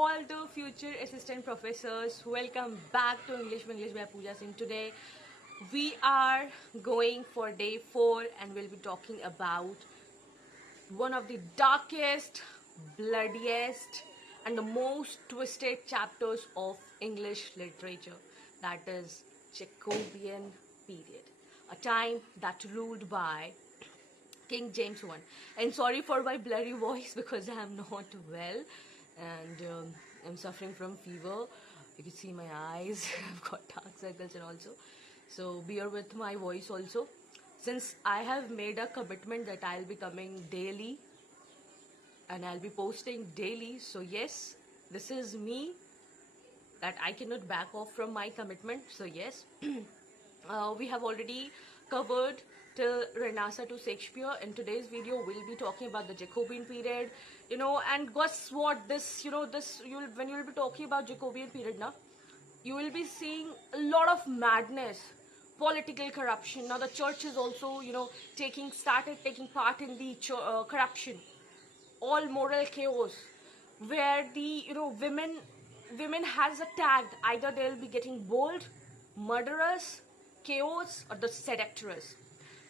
all the future assistant professors. Welcome back to English by Pooja Singh. Today we are going for day 4 and we'll be talking about one of the darkest, bloodiest and the most twisted chapters of English literature, that is Jacobean period, a time that ruled by King James I. And sorry for my blurry voice because I am not well and I'm suffering from fever. You can see my eyes, I've got dark circles and also. So bear with my voice also. Since I have made a commitment that I'll be coming daily and I'll be posting daily. So yes, this is me, that I cannot back off from my commitment. So yes, we have already covered till Renaissance to Shakespeare. In today's video we'll be talking about the Jacobean period, and guess what, when you will be talking about Jacobean period now, you will be seeing a lot of madness, political corruption. Now the church is also started taking part in the corruption, all moral chaos, where the women has a tag, either they'll be getting bold, murderous, chaos, or the seductress.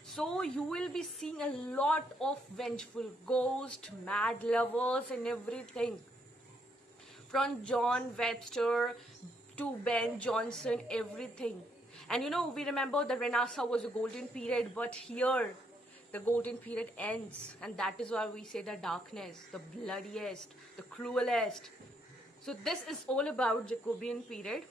So you will be seeing a lot of vengeful ghosts, mad lovers and everything, from John Webster to Ben Jonson, everything. And we remember the Renaissance was a golden period, but here the golden period ends, and that is why we say the darkness, the bloodiest, the cruelest. So this is all about Jacobean period.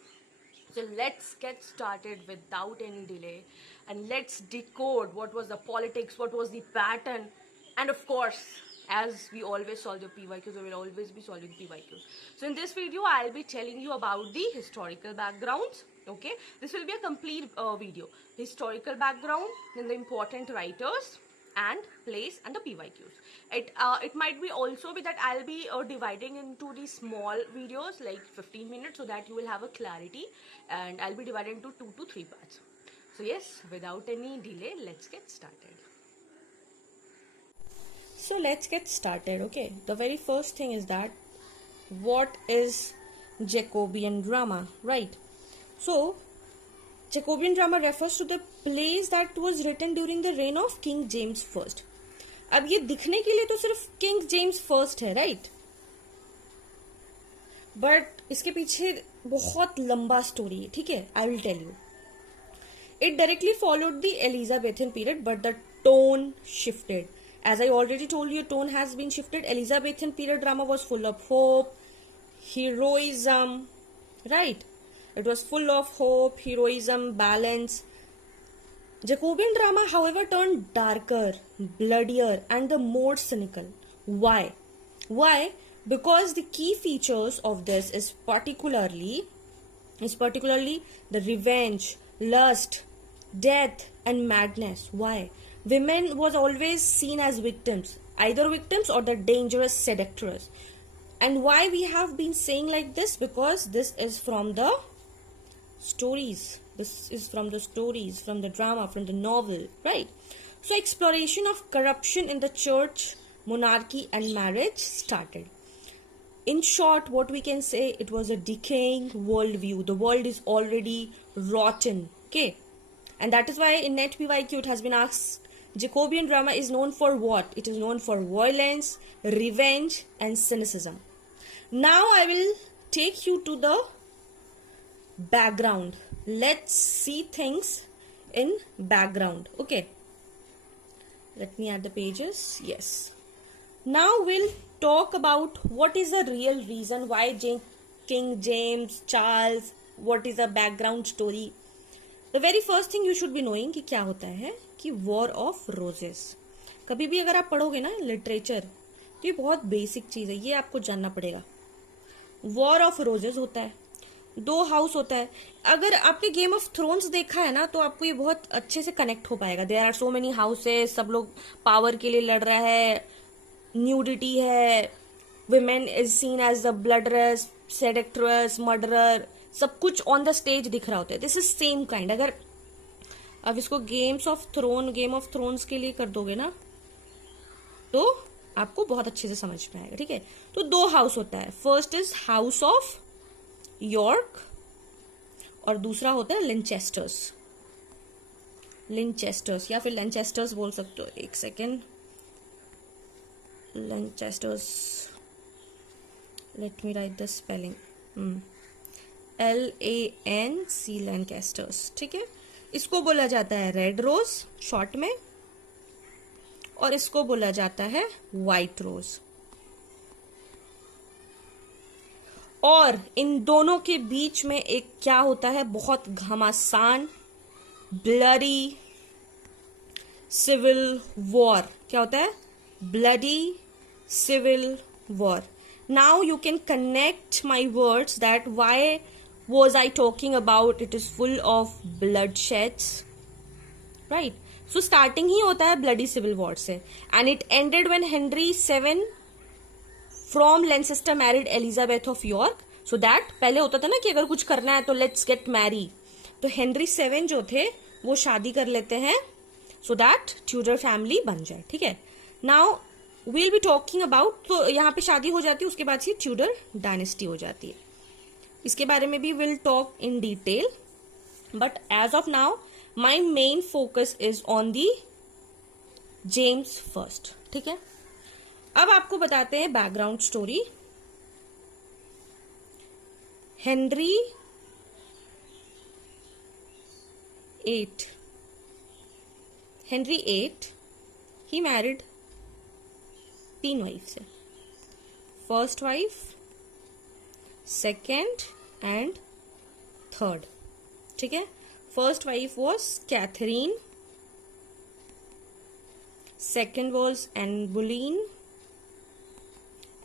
So let's get started without any delay and let's decode what was the politics, what was the pattern, and of course, as we always solve the PYQs, we will always be solving PYQs. So in this video, I'll be telling you about the historical backgrounds. Okay, this will be a complete video. Historical background, then the important writers and place and the PYQs. It might be also be that I'll be dividing into the small videos like 15 minutes so that you will have a clarity, and I'll be divided into 2 to 3 parts. So yes, without any delay, let's get started. So let's get started. Okay, the very first thing is that what is Jacobean drama, right? So Jacobean drama refers to the plays that was written during the reign of King James I. अब ये दिखने के लिए तो सिर्फ King James first है, right? But इसके पीछे बहुत लंबा स्टोरी है, ठीक है? I will tell you. It directly followed the Elizabethan period, but the tone shifted. As I already told you, tone has been shifted. Elizabethan period drama was full of hope, heroism, right? It was full of hope, heroism, balance. Jacobean drama, however, turned darker, bloodier, and the more cynical. Why? Why? Because the key features of this is particularly the revenge, lust, death, and madness. Why? Women was always seen as victims, either victims or the dangerous seductress. And why we have been saying like this? Because this is from the stories. This is from the stories, from the drama, from the novel, right? So exploration of corruption in the church, monarchy, and marriage started. In short, what we can say, it was a decaying worldview. The world is already rotten, okay? And that is why in Net PYQ it has been asked, Jacobean drama is known for what? It is known for violence, revenge, and cynicism. Now I will take you to the background. Let's see things in background. Okay, let me add the pages. Yes, now we'll talk about what is the real reason why King James, Charles, what is the background story. The very first thing you should be knowing कि क्या होता है कि War of Roses. कभी भी अगर आप पढ़ोगे ना लिटरेचर, तो ये बहुत बेसिक चीज है, ये आपको जानना पड़ेगा. War of Roses होता है, 2 हाउस होता है. अगर आपने गेम ऑफ थ्रोन्स देखा है ना, तो आपको ये बहुत अच्छे से कनेक्ट हो पाएगा. There are so many houses, सब लोग पावर के लिए लड़ रहा है, न्यूडिटी है, women is seen as the bloodthirsty, seductress, murderer, सब कुछ ऑन द स्टेज दिख रहा होता है. This is same kind. अगर अब इसको गेम ऑफ थ्रोन्स के लिए कर दोगे ना, तो आपको बहुत अच्छे से समझ में आएगा, ठीक है। तो 2 हाउस होता है, first is house of York और दूसरा होता है लिंचेस्टर्स, लिंचेस्टर्स या फिर लेंचेस्टर्स बोल सकते हो। एक second, Lancasters, let me write the spelling, LANC, Lancasters, ठीक है। इसको बोला जाता है रेड रोज शॉर्ट में, और इसको बोला जाता है व्हाइट रोज। और इन दोनों के बीच में एक क्या होता है, बहुत घमासान ब्लडी सिविल वॉर। क्या होता है? Bloody civil war. Now you can connect my words that why was I talking about it is full of bloodsheds, right? So starting ही होता है bloody civil war से, and it ended when Henry VII from Lancaster married Elizabeth of York. So that पहले होता था ना कि अगर कुछ करना है तो let's get married, तो Henry VII जो थे वो शादी कर लेते हैं so that Tudor family बन जाए, ठीक है। Now we'll be talking about, तो यहाँ पे शादी हो जाती है, उसके बाद से ट्यूडर डायनेस्टी हो जाती है। इसके बारे में भी will talk in detail, but as of now my main focus is on the James first, ठीक है। अब आपको बताते हैं background story. Henry eight he married 3 wife से, first wife, second and third, ठीक है। First wife was Catherine, second was Anne Boleyn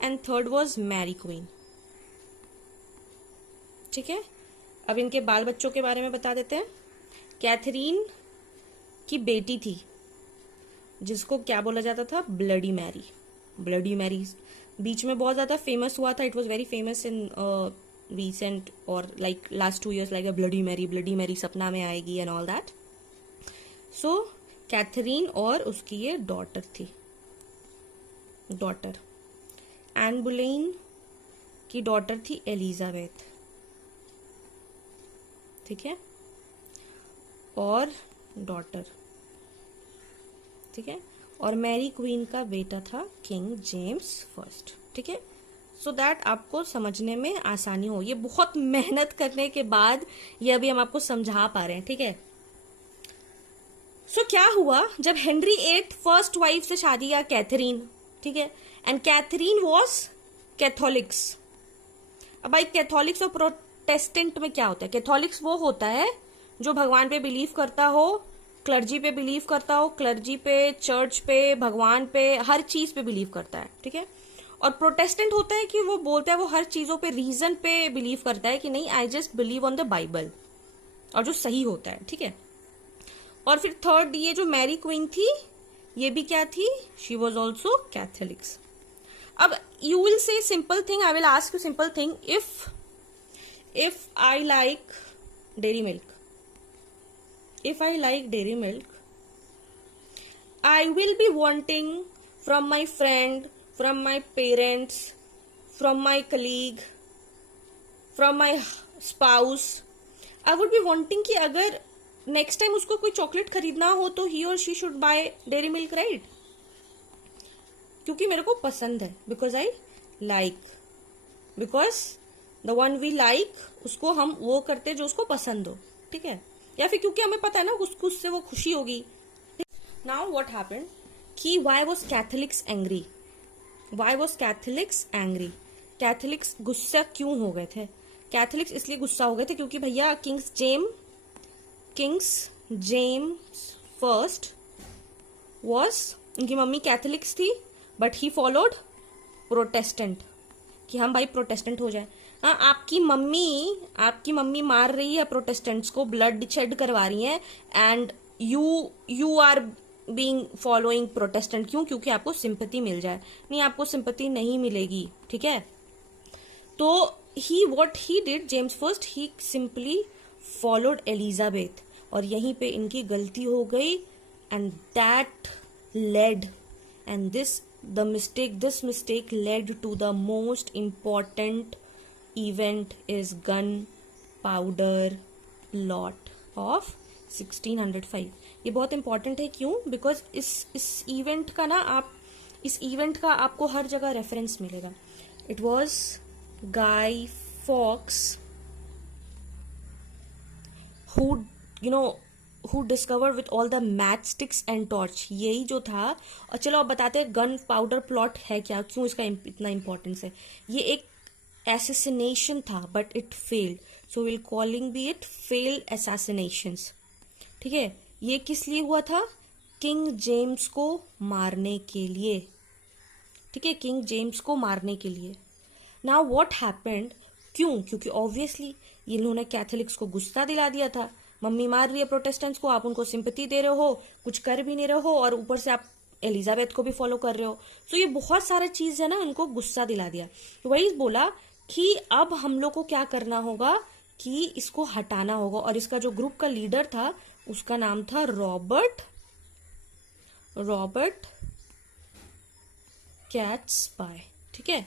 and third was Mary queen, ठीक है। अब इनके बाल बच्चों के बारे में बता देते हैं। कैथरीन की बेटी थी जिसको क्या बोला जाता था, ब्लडी मैरी। ब्लडी मैरी बीच में बहुत ज्यादा फेमस हुआ था, it was very famous in recent or like last 2 years, like a bloody Mary सपना में आएगी and all that. So Catherine और उसकी ये डॉटर थी, डॉटर एन बुलेन की डॉटर थी एलिजाबेथ, ठीक है, और डॉटर, ठीक है, और मैरी क्वीन का बेटा था किंग जेम्स फर्स्ट, ठीक है। सो दैट आपको समझने में आसानी हो। ये बहुत मेहनत करने के बाद ये अभी हम आपको समझा पा रहे हैं, ठीक है। सो क्या हुआ, जब हेनरी 8 फर्स्ट वाइफ से शादी किया कैथरीन, ठीक है, एंड कैथरीन वॉज कैथोलिक्स। अब भाई कैथोलिक्स और प्रोटेस्टेंट में क्या होता है? कैथोलिक्स वो होता है जो भगवान पे बिलीव करता हो, क्लर्जी पे बिलीव करता हो, क्लर्जी पे, चर्च पे, भगवान पे, हर चीज पे बिलीव करता है, ठीक है। और प्रोटेस्टेंट होता है कि वो बोलता है वो हर चीजों पे, रीजन पे बिलीव करता है कि नहीं, I just believe on the Bible, और जो सही होता है, ठीक है। और फिर थर्ड, ये जो मैरी क्वीन थी, ये भी क्या थी? She was also Catholics. अब you will say simple thing, I will ask you simple thing, if I like Dairy Milk, if I like dairy milk, I will be wanting from my friend, from my parents, from my colleague, from my spouse, I would be wanting कि अगर next time उसको कोई chocolate खरीदना हो तो he or she should buy dairy milk, right? क्योंकि मेरे को पसंद है, because I like, because the one we like, उसको हम वो करते जो उसको पसंद हो, ठीक है, या फिर क्योंकि हमें पता है ना उसको, उससे वो खुशी होगी। नाउ व्हाट हैपेंड कि why was Catholics angry? Why was Catholics angry? Catholics गुस्सा क्यों हो गए थे? कैथोलिक्स इसलिए गुस्सा हो गए थे क्योंकि भैया किंग्स जेम्स फर्स्ट वाज, उनकी मम्मी कैथोलिक्स थी बट ही फॉलोड प्रोटेस्टेंट, कि हम भाई प्रोटेस्टेंट हो जाए। हाँ, आपकी मम्मी मार रही है प्रोटेस्टेंट्स को, ब्लड शेड करवा रही है, and you are being following Protestant. क्यों? क्योंकि आपको सिंपैथी मिल जाए। नहीं, आपको सिंपैथी नहीं मिलेगी, ठीक है। तो what he did, James first, he simply followed Elizabeth, और यहीं पे इनकी गलती हो गई, and that led, and this this mistake led to the most important event is gunpowder plot of 1605. ये बहुत इंपॉर्टेंट है. क्यों? बिकॉज इस इवेंट का ना इस इवेंट का आपको हर जगह रेफरेंस मिलेगा. It was Guy Fawkes who discovered with all the matchsticks and torch. यही जो था. और चलो अब बताते हैं गन पाउडर प्लॉट है क्या, क्यों इसका इतना इंपॉर्टेंस है. ये एक assassination था but it failed, so will calling B it failed assassinations. ठीक है. ये किस लिए हुआ था? किंग जेम्स को मारने के लिए. ठीक है, किंग जेम्स को मारने के लिए. Now what happened? क्यों? क्योंकि ऑब्वियसली इन्होंने कैथोलिक्स को गुस्सा दिला दिया था. मम्मी मार रही है प्रोटेस्टेंट्स को, आप उनको सिंपैथी दे रहे हो, कुछ कर भी नहीं रहे हो, और ऊपर से आप एलिजाबेथ को भी फॉलो कर रहे हो. तो ये बहुत सारे चीज है ना, उनको गुस्सा दिला दिया. तो वही बोला कि अब हम लोग को क्या करना होगा कि इसको हटाना होगा. और इसका जो ग्रुप का लीडर था उसका नाम था रॉबर्ट कैट्सबाय. ठीक है.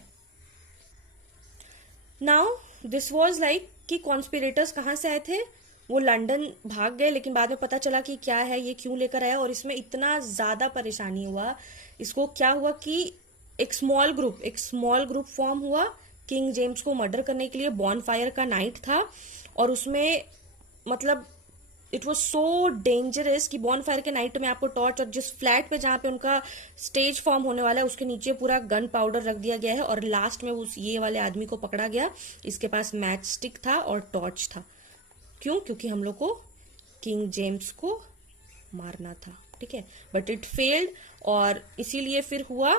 नाउ दिस वाज लाइक कि कॉन्स्पिरेटर्स कहां से आए थे? वो लंदन भाग गए, लेकिन बाद में पता चला कि क्या है, ये क्यों लेकर आया, और इसमें इतना ज्यादा परेशानी हुआ. इसको क्या हुआ कि एक स्मॉल ग्रुप फॉर्म हुआ किंग जेम्स को मर्डर करने के लिए. बॉनफायर का नाइट था, और उसमें मतलब इट वॉज सो डेंजरस कि बॉनफायर के नाइट में आपको टॉर्च, और जिस फ्लैट पे जहां पे उनका स्टेज फॉर्म होने वाला है उसके नीचे पूरा गन पाउडर रख दिया गया है, और लास्ट में उस ये वाले आदमी को पकड़ा गया. इसके पास मैच स्टिक था और टॉर्च था. क्यों? क्योंकि हम लोग को किंग जेम्स को मारना था. ठीक है. बट इट फेल्ड, और इसीलिए फिर हुआ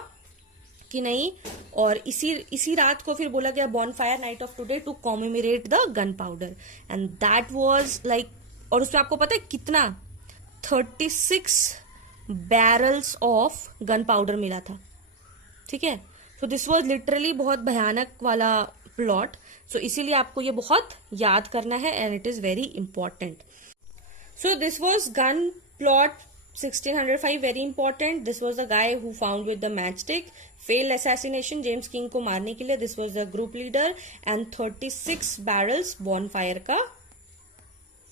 कि नहीं, और इसी रात को फिर बोला गया bonfire night of today to commemorate the gunpowder. And that was like, और उसमें आपको पता है कितना 36 बैरल्स ऑफ गन पाउडर मिला था. ठीक है. सो दिस वाज लिटरली बहुत भयानक वाला प्लॉट. सो इसीलिए आपको ये बहुत याद करना है, and it is very important. So this was gun plot 1605, very important. This was the guy who found with the matchstick. Fail assassination, James King को मारने के लिए. This was the group leader, and 36 barrels bonfire का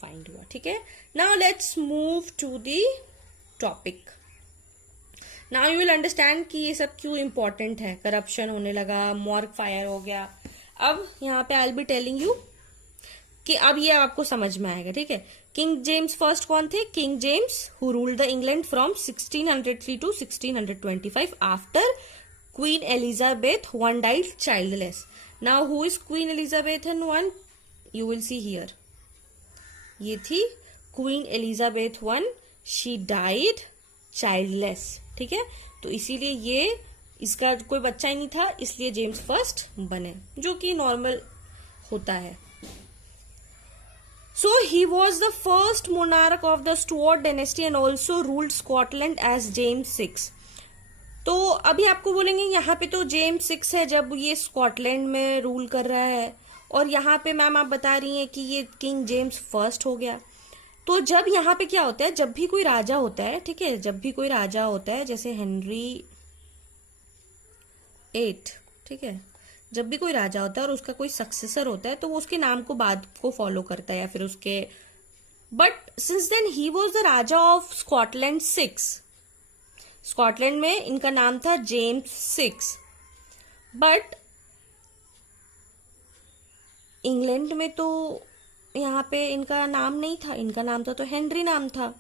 find हुआ. ठीक है. Now let's move to the topic. Now you will understand कि ये सब क्यों इंपॉर्टेंट है. करप्शन होने लगा, मॉर्ग फायर हो गया. अब यहाँ पे I will be telling you कि अब ये आपको समझ में आएगा. ठीक है. किंग जेम्स फर्स्ट कौन थे? King James who ruled the England from 1603 to 1625 after Queen Elizabeth one died childless. Now who is Queen Elizabeth one? You will see here. ये थी Queen Elizabeth one. She died childless. ठीक है. तो इसीलिए ये इसका कोई बच्चा ही नहीं था, इसलिए जेम्स फर्स्ट बने, जो कि नॉर्मल होता है. So he was the first monarch of the Stuart dynasty and also ruled Scotland as James 6. तो अभी आपको बोलेंगे यहाँ पे तो जेम्स 6 है जब ये स्कॉटलैंड में रूल कर रहा है, और यहाँ पे मैम आप बता रही हैं कि ये किंग जेम्स फर्स्ट हो गया. तो जब यहाँ पे क्या होता है, जब भी कोई राजा होता है, ठीक है, जब भी कोई राजा होता है, जैसे हेनरी 8, ठीक है, जब भी कोई राजा होता है और उसका कोई सक्सेसर होता है तो वो उसके नाम को बाद को फॉलो करता है या फिर उसके. But since then he was the raja of Scotland 6. Scotland में इनका नाम था जेम्स 6. बट इंग्लैंड में तो यहाँ पे इनका नाम नहीं था, इनका नाम था तो हेनरी नाम था.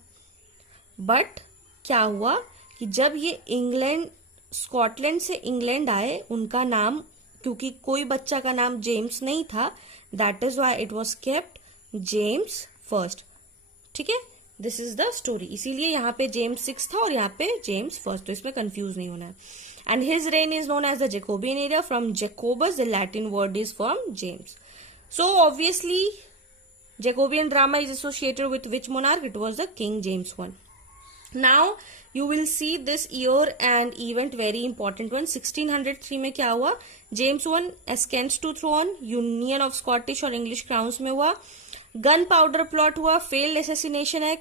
बट क्या हुआ कि जब ये इंग्लैंड स्कॉटलैंड से इंग्लैंड आए, उनका नाम, क्योंकि कोई बच्चा का नाम जेम्स नहीं था, that is why it was kept James first. ठीक है. This is the story. इसीलिए यहाँ पे जेम्स 6 था और यहाँ पे जेम्स फर्स्ट, तो इसमें कंफ्यूज नहीं होना है. And his reign is known as the Jacobean era. From Jacobus the Latin word is from James. So obviously Jacobean drama is associated with which monarch? It was the King James I. Now you will see this year and event very important one. 1603 में क्या हुआ? James I ascends to throne. Union of Scottish और English crowns में हुआ. Gunpowder plot हुआ. Failed assassination है.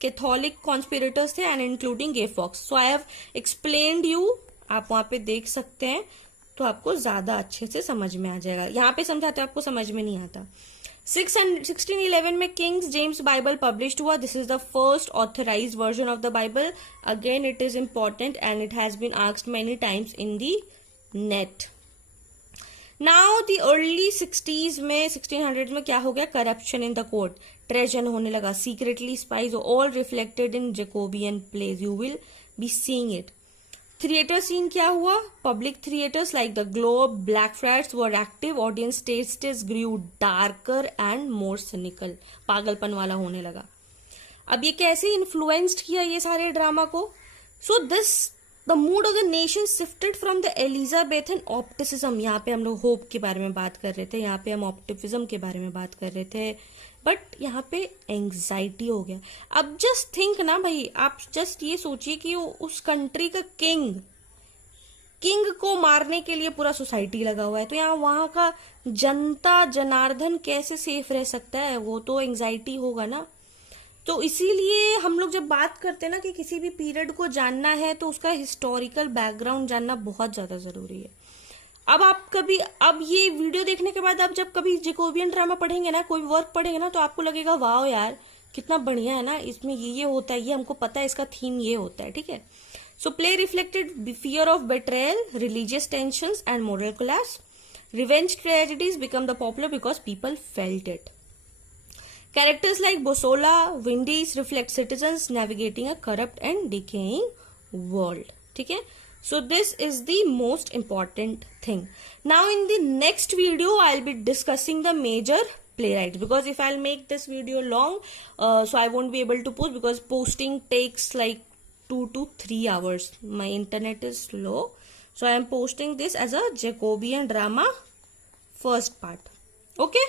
Catholic conspirators थे and including Guy Fawkes. So I have explained you आप वहां पे देख सकते हैं, तो आपको ज्यादा अच्छे से समझ में आ जाएगा। यहाँ पे समझाते आपको समझ में नहीं आता। 1611 में किंग्स जेम्स बाइबल पब्लिश्ड हुआ। This is the first authorised version of the Bible. Again it is important and it has been asked many times in the net. Now the early 60s में 1600 में क्या हो गया, corruption in the court, treason होने लगा, secretly spies, all reflected in Jacobean plays, you will be seeing it. Theatre scene क्या हुआ, public theatres like the globe, ब्लैकफ्राइड्स were active, audience tastes grew darker and more cynical, पागलपन वाला होने लगा। अब ये कैसे इन्फ्लुएंस्ड किया ये सारे ड्रामा को, so this the mood of the nation shifted from the Elizabethan optimism, यहाँ पे हम लोग होप के बारे में बात कर रहे थे, यहाँ पे हम ऑप्टिमिज्म के बारे में बात कर रहे थे, बट यहाँ पे एंग्जाइटी हो गया। अब जस्ट थिंक ना भाई, आप जस्ट ये सोचिए कि उस कंट्री का किंग को मारने के लिए पूरा सोसाइटी लगा हुआ है, तो यहाँ वहां का जनता जनार्दन कैसे सेफ रह सकता है, वो तो एंग्जाइटी होगा ना। तो इसीलिए हम लोग जब बात करते हैं ना कि किसी भी पीरियड को जानना है, तो उसका हिस्टोरिकल बैकग्राउंड जानना बहुत ज्यादा जरूरी है। अब ये वीडियो देखने के बाद आप जब कभी जैकोबियन ड्रामा पढ़ेंगे ना, कोई वर्क पढ़ेंगे ना, तो आपको लगेगा वाओ यार कितना बढ़िया है ना, इसमें ये होता है, ये हमको पता है, इसका थीम ये होता है, ठीक है। So play reflected fear of betrayal, religious tensions and moral collapse, revenge tragedies become the popular because people felt it. Characters like Bosola, Windies reflect citizens navigating a corrupt and decaying world. ठीक है? So this is the most important thing. Now in the next video, I'll be discussing the major playwrights, because if I'll make this video long, so I won't be able to post, because posting takes like 2 to 3 hours. My internet is slow, so I am posting this as a Jacobean drama first part. Okay?